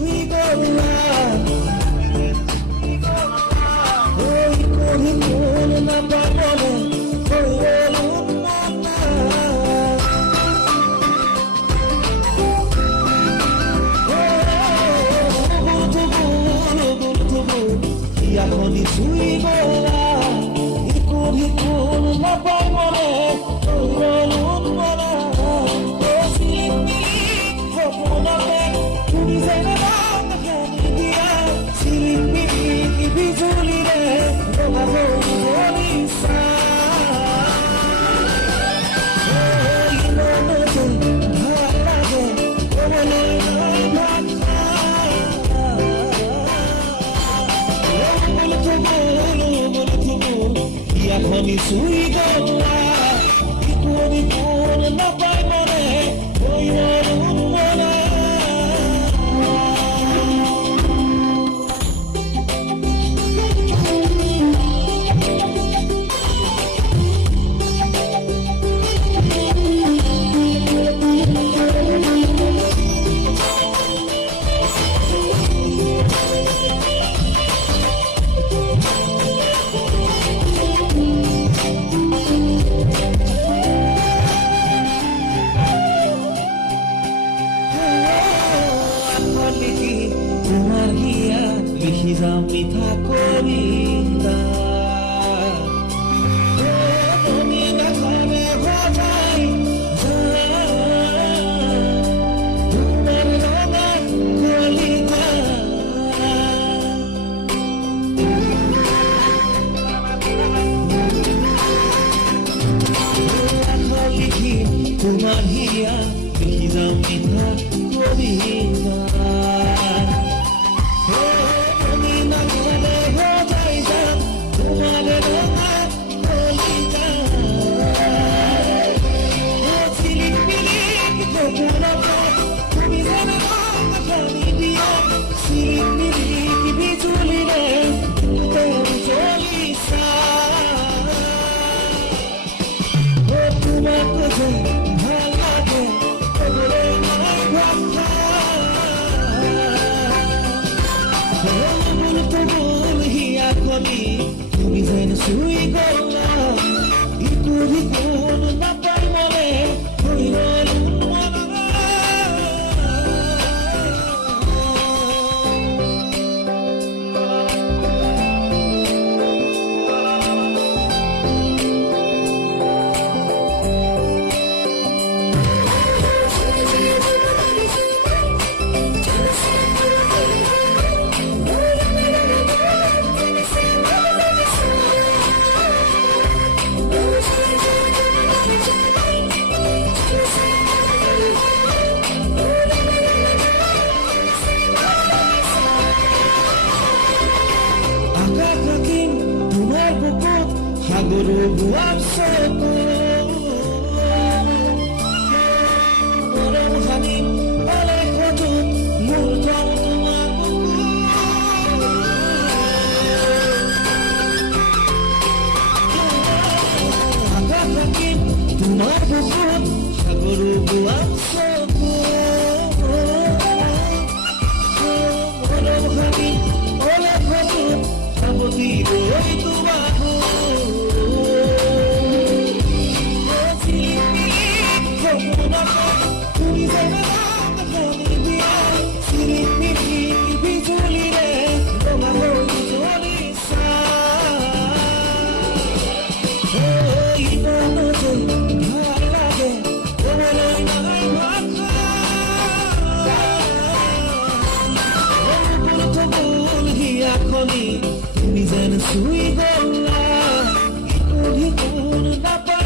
সুই গলা ওই কোনি কোন না পাবলে হইলো মনা এখনই সুই গলা কোনি কোন না পাবলে হইলো মনা ও শিল্পী স্বপ্নতে তুমি জেনে দাও কাহিনী দিয়া শিল্পী কি বিজুলি রে তোমার বলিসা ওই মনতে ভাল লাগে তোমার ভাষা এখনই সুই গলা কোনি কোন না পাই মনে ওই মনে তোমার হিয়া লিখি যাম মিঠা কবিতা তুমি নাখানে ভাজাই তোমার রঙা কলিতা লিখি তোমার হিয়া লিখি যাম মিঠা কবিতা তুমি যেন সুই গলা ইকুরি কোন না পাই মনে হইল সাগর বুয়ার সত মরম হানি বলে কত মূল জল তোমার আঁকা থাকি তোমার বুকুত সাগর বুয়ার সত মরম হানি বলে কত সাবতি রই তোমার তুমি যেন সুই গলা কোন না